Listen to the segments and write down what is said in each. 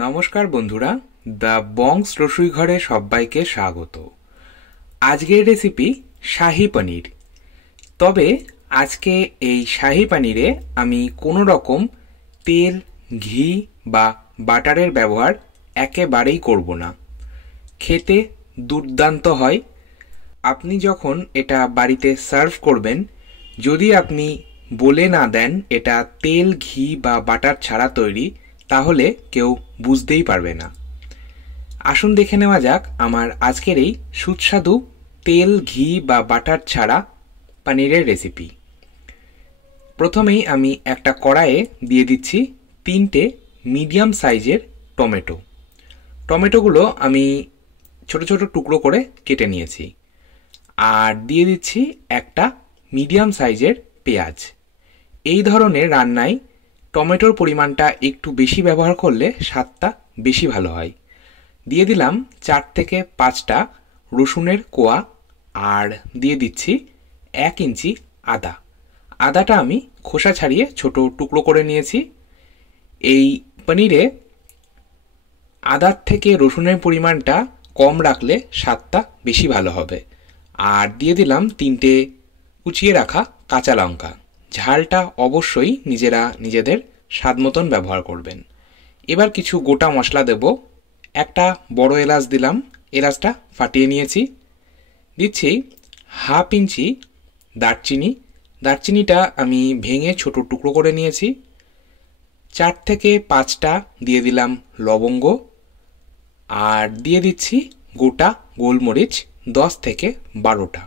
নমস্কার বন্ধুরা, দ্য বংস রসুই ঘরে সবাইকে স্বাগত। আজকের রেসিপি শাহি পনির। তবে আজকে এই শাহি পনিরে আমি কোনো রকম তেল, ঘি বা বাটারের ব্যবহার একেবারেই করব না। খেতে দুর্দান্ত হয়। আপনি যখন এটা বাড়িতে সার্ভ করবেন, যদি আপনি বলে না দেন এটা তেল, ঘি বা বাটার ছাড়া তৈরি, তাহলে কেউ বুঝতেই পারবে না। আসুন দেখে নেওয়া যাক আমার আজকের এই সুস্বাদু তেল, ঘি বা বাটার ছাড়া পনিরের রেসিপি। প্রথমেই আমি একটা কড়াইয়ে দিয়ে দিচ্ছি 3টে মিডিয়াম সাইজের টমেটো। টমেটোগুলো আমি ছোট ছোট টুকরো করে কেটে নিয়েছি। আর দিয়ে দিচ্ছি একটা মিডিয়াম সাইজের পেঁয়াজ। এই ধরনের রান্নায় টমেটোর পরিমাণটা একটু বেশি ব্যবহার করলে স্বাদটা বেশি ভালো হয়। দিয়ে দিলাম 4 থেকে 5টা রসুনের কোয়া, আর দিয়ে দিচ্ছি 1 ইঞ্চি আদা। আদাটা আমি খোসা ছাড়িয়ে ছোট টুকরো করে নিয়েছি। এই পনিরে আদার থেকে রসুনের পরিমাণটা কম রাখলে স্বাদটা বেশি ভালো হবে। আর দিয়ে দিলাম 3টে কুচিয়ে রাখা কাঁচা লঙ্কা। ঝালটা অবশ্যই নিজেদের স্বাদ মতন ব্যবহার করবেন। এবার কিছু গোটা মশলা দেব। একটা বড় এলাচ দিলাম, এলাচটা ফাটিয়ে নিয়েছি। দিচ্ছি 1/2 ইঞ্চি দারচিনি। দারচিনিটা আমি ভেঙে ছোট টুকরো করে নিয়েছি। 4 থেকে 5টা দিয়ে দিলাম লবঙ্গ। আর দিয়ে দিচ্ছি গোটা গোলমরিচ 10 থেকে 12টা।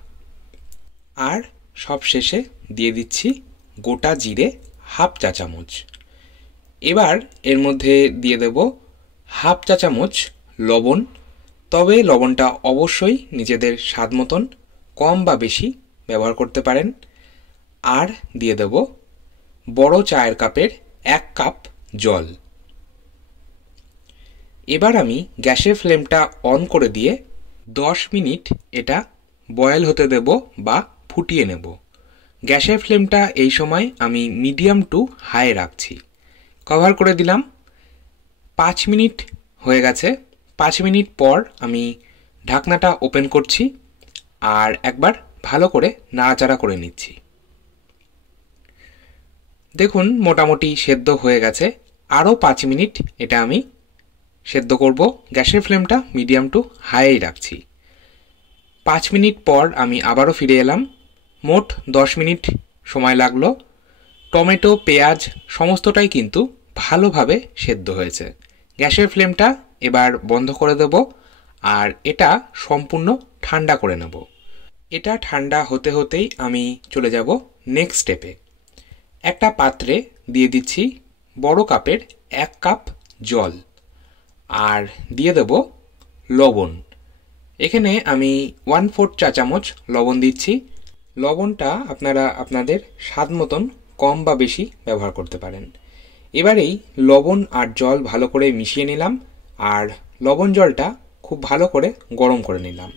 আর সব শেষে দিয়ে দিচ্ছি গোটা জিরে 1/2 চা চামচ। এবার এর মধ্যে দিয়ে দেব 1/2 চা চামচ লবণ। তবে লবণটা অবশ্যই নিজেদের স্বাদ মতন কম বা বেশি ব্যবহার করতে পারেন। আর দিয়ে দেব বড় চায়ের কাপের 1 কাপ জল। এবার আমি গ্যাসের ফ্লেমটা অন করে দিয়ে 10 মিনিট এটা বয়েল হতে দেব বা ফুটিয়ে নেব। গ্যাসের ফ্লেমটা এই সময় আমি মিডিয়াম টু হাই রাখছি। কভার করে দিলাম। 5 মিনিট হয়ে গেছে। 5 মিনিট পর আমি ঢাকনাটা ওপেন করছি আর একবার ভালো করে নাড়াচাড়া করে নিচ্ছি। দেখুন মোটামুটি সেদ্ধ হয়ে গেছে। আরও 5 মিনিট এটা আমি সেদ্ধ করব। গ্যাসের ফ্লেমটা মিডিয়াম টু হাই রাখছি। 5 মিনিট পর আমি আবারও ফিরে এলাম। মোট 10 মিনিট সময় লাগলো। টমেটো, পেঁয়াজ সমস্তটাই কিন্তু ভালোভাবে সেদ্ধ হয়েছে। গ্যাসের ফ্লেমটা এবার বন্ধ করে দেব আর এটা সম্পূর্ণ ঠান্ডা করে নেব। এটা ঠান্ডা হতে হতেই আমি চলে যাব নেক্সট স্টেপে। একটা পাত্রে দিয়ে দিচ্ছি বড় কাপের 1 কাপ জল। আর দিয়ে দেব লবণ। এখানে আমি 1/4 চা চামচ লবণ দিচ্ছি। লবণটা আপনারা আপনাদের স্বাদ মতন কম বা বেশি ব্যবহার করতে পারেন। এবারেই লবণ আর জল ভালো করে মিশিয়ে নিলাম আর লবণ জলটা খুব ভালো করে গরম করে নিলাম।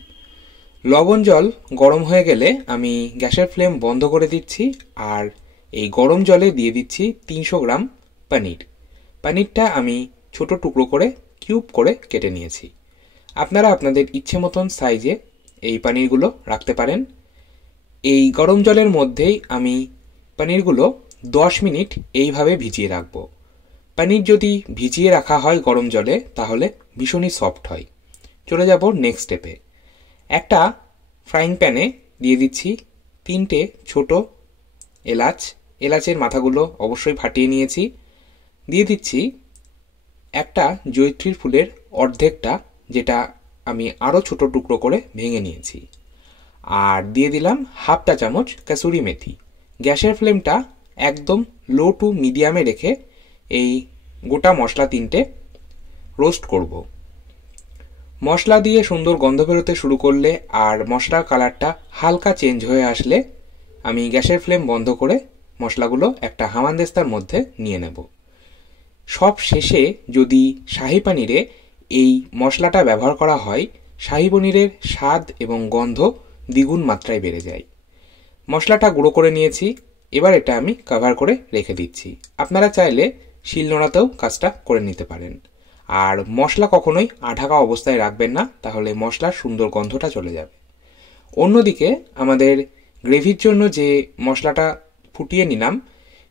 লবণ জল গরম হয়ে গেলে আমি গ্যাসের ফ্লেম বন্ধ করে দিচ্ছি আর এই গরম জলে দিয়ে দিচ্ছি 300 গ্রাম পনির। পনিরটা আমি ছোট টুকরো করে কিউব করে কেটে নিয়েছি। আপনারা আপনাদের ইচ্ছে মতন সাইজে এই পনিরগুলো রাখতে পারেন। এই গরম জলের মধ্যেই আমি পনিরগুলো 10 মিনিট এইভাবে ভিজিয়ে রাখব। পনির যদি ভিজিয়ে রাখা হয় গরম জলে তাহলে ভীষণই সফট হয়। চলে যাব নেক্সট স্টেপে। একটা ফ্রাইং প্যানে দিয়ে দিচ্ছি 3টে ছোট এলাচ। এলাচের মাথাগুলো অবশ্যই ফাটিয়ে নিয়েছি। দিয়ে দিচ্ছি একটা জয়িত্রীর ফুলের অর্ধেকটা, যেটা আমি আরও ছোট টুকরো করে ভেঙে নিয়েছি। আর দিয়ে দিলাম 1/2 চা চামচ কাসুরি মেথি। গ্যাসের ফ্লেমটা একদম লো টু মিডিয়ামে রেখে এই গোটা মশলা 3টে রোস্ট করব। মশলা দিয়ে সুন্দর গন্ধ বেরোতে শুরু করলে আর মশলার কালারটা হালকা চেঞ্জ হয়ে আসলে আমি গ্যাসের ফ্লেম বন্ধ করে মশলাগুলো একটা হামানদিস্তার মধ্যে নিয়ে নেব। সব শেষে যদি শাহি পনিরে এই মশলাটা ব্যবহার করা হয়, শাহি পনিরের স্বাদ এবং গন্ধ দ্বিগুণ মাত্রায় বেড়ে যায়। মশলাটা গুঁড়ো করে নিয়েছি। এবার এটা আমি কভার করে রেখে দিচ্ছি। আপনারা চাইলে শিলনোড়াতেও কাজটা করে নিতে পারেন। আর মশলা কখনোই আঢাকা অবস্থায় রাখবেন না, তাহলে মশলার সুন্দর গন্ধটা চলে যাবে। অন্যদিকে আমাদের গ্রেভির জন্য যে মশলাটা ফুটিয়ে নিলাম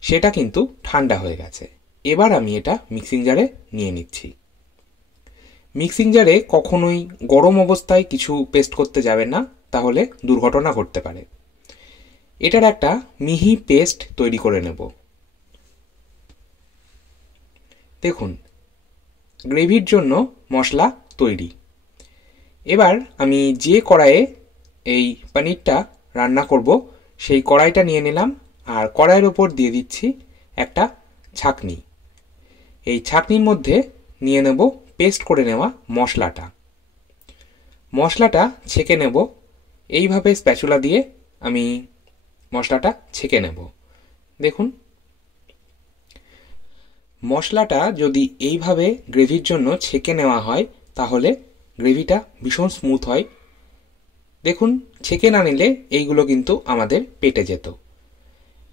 সেটা কিন্তু ঠান্ডা হয়ে গেছে। এবার আমি এটা মিক্সিং জারে নিয়ে নিচ্ছি। মিক্সিং জারে কখনোই গরম অবস্থায় কিছু পেস্ট করতে যাবেন না, তাহলে দুর্ঘটনা ঘটতে পারে। এটার একটা মিহি পেস্ট তৈরি করে নেব। দেখুন, গ্রেভির জন্য মশলা তৈরি। এবার আমি যে কড়াইয়ে এই পনিরটা রান্না করব সেই কড়াইটা নিয়ে নিলাম, আর কড়াইয়ের ওপর দিয়ে দিচ্ছি একটা ছাঁকনি। এই ছাঁকনির মধ্যে নিয়ে নেব পেস্ট করে নেওয়া মশলাটা। মশলাটা ছেঁকে নেব। এইভাবে স্প্যাচুলা দিয়ে আমি মশলাটা ছেঁকে নেব। দেখুন, মশলাটা যদি এইভাবে গ্রেভির জন্য ছেঁকে নেওয়া হয় তাহলে গ্রেভিটা ভীষণ স্মুথ হয়। দেখুন, ছেঁকে না নিলে এইগুলো কিন্তু আমাদের পেটে যেত।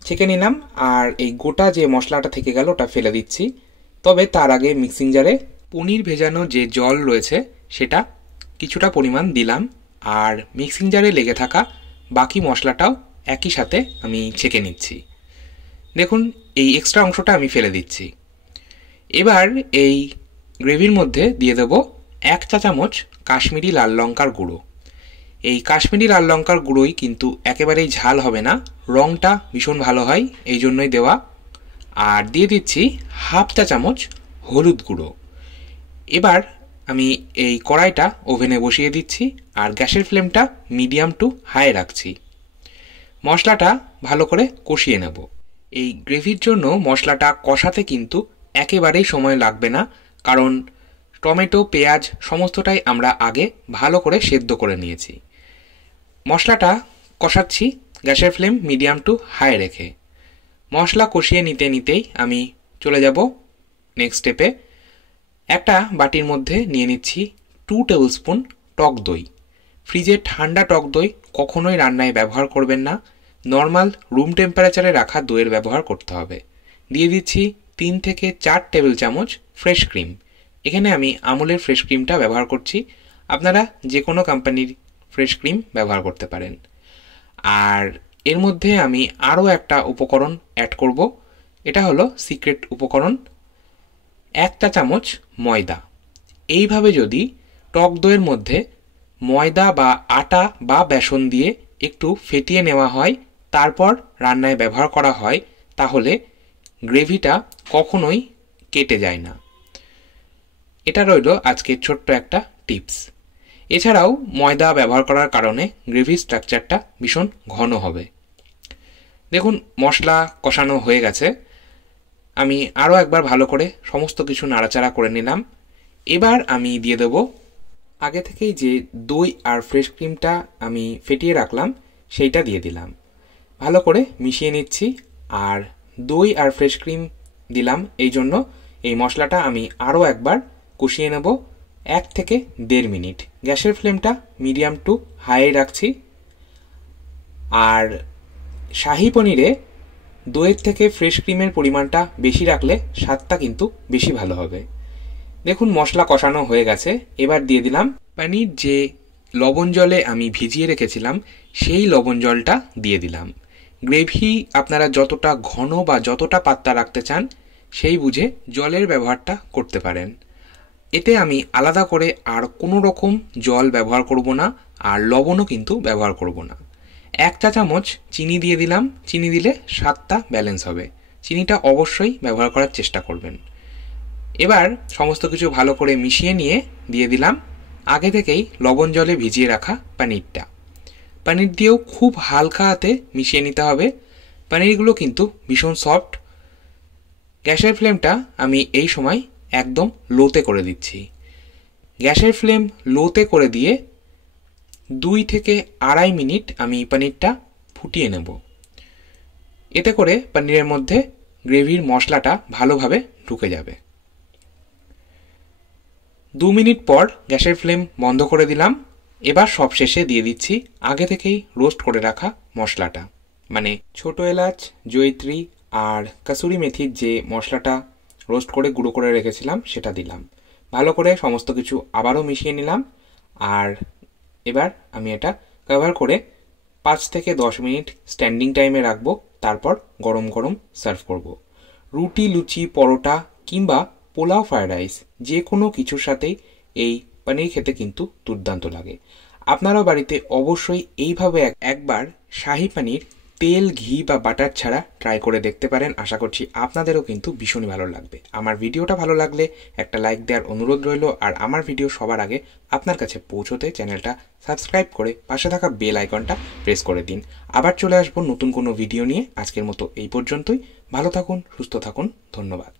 ছেঁকে নিলাম, আর এই গোটা যে মশলাটা থেকে গেল ওটা ফেলে দিচ্ছি। তবে তার আগে মিক্সিং জারে পনির ভেজানো যে জল রয়েছে সেটা কিছুটা পরিমাণ দিলাম, আর মিক্সিং জারে লেগে থাকা বাকি মশলাটাও একই সাথে আমি ছেঁকে নিচ্ছি। দেখুন, এই এক্সট্রা অংশটা আমি ফেলে দিচ্ছি। এবার এই গ্রেভির মধ্যে দিয়ে দেব 1 চা চামচ কাশ্মীরি লাল লঙ্কার গুঁড়ো। এই কাশ্মীরি লাল লঙ্কার গুঁড়োই কিন্তু একেবারেই ঝাল হবে না, রঙটা ভীষণ ভালো হয়, এই জন্যই দেওয়া। আর দিয়ে দিচ্ছি 1/2 চা চামচ হলুদ গুঁড়ো। এবার আমি এই কড়াইটা ওভেনে বসিয়ে দিচ্ছি, আর গ্যাসের ফ্লেমটা মিডিয়াম টু হাই রাখছি। মশলাটা ভালো করে কষিয়ে নেব। এই গ্রেভির জন্য মশলাটা কষাতে কিন্তু একেবারেই সময় লাগবে না, কারণ টমেটো, পেঁয়াজ সমস্তটাই আমরা আগে ভালো করে সেদ্ধ করে নিয়েছি। মশলাটা কষাচ্ছি গ্যাসের ফ্লেম মিডিয়াম টু হাই রেখে। মশলা কষিয়ে নিতে নিতেই আমি চলে যাব নেক্সট স্টেপে। একটা বাটির মধ্যে নিয়ে নিচ্ছি 2 টেবিল স্পুন টক দই। ফ্রিজে ঠান্ডা টক দই কখনোই রান্নায় ব্যবহার করবেন না, নর্মাল রুম টেম্পারেচারে রাখা দইয়ের ব্যবহার করতে হবে। দিয়ে দিচ্ছি 3 থেকে 4 টেবিল চামচ ফ্রেশ ক্রিম। এখানে আমি আমুলের ফ্রেশ ক্রিমটা ব্যবহার করছি, আপনারা যে কোনো কোম্পানির ফ্রেশ ক্রিম ব্যবহার করতে পারেন। আর এর মধ্যে আমি আরও একটা উপকরণ অ্যাড করব, এটা হলো সিক্রেট উপকরণ, 1 চা চামচ ময়দা। এইভাবে যদি টক দইয়ের মধ্যে ময়দা বা আটা বা বেসন দিয়ে একটু ফেটিয়ে নেওয়া হয়, তারপর রান্নায় ব্যবহার করা হয়, তাহলে গ্রেভিটা কখনোই কেটে যায় না। এটা রইল আজকের ছোট্ট একটা টিপস। এছাড়াও ময়দা ব্যবহার করার কারণে গ্রেভির স্ট্রাকচারটা ভীষণ ঘন হবে। দেখুন, মশলা কষানো হয়ে গেছে। আমি আরও একবার ভালো করে সমস্ত কিছু নাড়াচাড়া করে নিলাম। এবার আমি দিয়ে দেব আগে থেকেই যে দই আর ফ্রেশ ক্রিমটা আমি ফেটিয়ে রাখলাম সেইটা দিয়ে দিলাম। ভালো করে মিশিয়ে নিচ্ছি, আর দই আর ফ্রেশ ক্রিম দিলাম এই জন্য এই মশলাটা আমি আরও একবার কষিয়ে নেব 1 থেকে 1.5 মিনিট। গ্যাসের ফ্লেমটা মিডিয়াম টু হাই রাখছি। আর শাহি পনিরে দইয়ের থেকে ফ্রেশ ক্রিমের পরিমাণটা বেশি রাখলে স্বাদটা কিন্তু বেশি ভালো হবে। দেখুন, মশলা কষানো হয়ে গেছে। এবার দিয়ে দিলাম পনির যে লবণ জলে আমি ভিজিয়ে রেখেছিলাম সেই লবণ জলটা দিয়ে দিলাম। গ্রেভি আপনারা যতটা ঘন বা যতটা পাতলা রাখতে চান সেই বুঝে জলের ব্যবহারটা করতে পারেন। এতে আমি আলাদা করে আর কোনো রকম জল ব্যবহার করব না, আর লবণও কিন্তু ব্যবহার করব না। 1 চা চামচ চিনি দিয়ে দিলাম। চিনি দিলে স্বাদটা ব্যালেন্স হবে, চিনিটা অবশ্যই ব্যবহার করার চেষ্টা করবেন। এবার সমস্ত কিছু ভালো করে মিশিয়ে নিয়ে দিয়ে দিলাম আগে থেকেই লবণ জলে ভিজিয়ে রাখা পনিরটা। পনির দিয়েও খুব হালকা হাতে মিশিয়ে নিতে হবে। পনিরগুলো কিন্তু ভীষণ সফট। গ্যাসের ফ্লেমটা আমি এই সময় একদম লোতে করে দিচ্ছি। গ্যাসের ফ্লেম লোতে করে দিয়ে 2 থেকে 2.5 মিনিট আমি পনিরটা ফুটিয়ে নেব। এতে করে পনিরের মধ্যে গ্রেভির মশলাটা ভালোভাবে ঢুকে যাবে। 2 মিনিট পর গ্যাসের ফ্লেম বন্ধ করে দিলাম। এবার সবশেষে দিয়ে দিচ্ছি আগে থেকেই রোস্ট করে রাখা মশলাটা, মানে ছোটো এলাচ, জয়িত্রী আর কাসুরি মেথির যে মশলাটা রোস্ট করে গুঁড়ো করে রেখেছিলাম সেটা দিলাম। ভালো করে সমস্ত কিছু আবারও মিশিয়ে নিলাম। আর এবার আমি এটা কভার করে 5 থেকে 10 মিনিট স্ট্যান্ডিং টাইমে রাখবো। তারপর গরম গরম সার্ভ করব। রুটি, লুচি, পরোটা কিংবা পোলাও, ফ্রায়েড রাইস যে কোনো কিছুর সাথেই এই পনির খেতে কিন্তু দুর্দান্ত লাগে। আপনারাও বাড়িতে অবশ্যই এইভাবে একবার শাহি পনির তেল, ঘি বা বাটার ছাড়া ট্রাই করে দেখতে পারেন। আশা করছি আপনাদেরও কিন্তু ভীষণই ভালো লাগবে। আমার ভিডিওটা ভালো লাগলে একটা লাইক দেওয়ার অনুরোধ রইল। আর আমার ভিডিও সবার আগে আপনার কাছে পৌঁছতে চ্যানেলটা সাবস্ক্রাইব করে পাশে থাকা বেল আইকনটা প্রেস করে দিন। আবার চলে আসবো নতুন কোনো ভিডিও নিয়ে। আজকের মতো এই পর্যন্তই। ভালো থাকুন, সুস্থ থাকুন, ধন্যবাদ।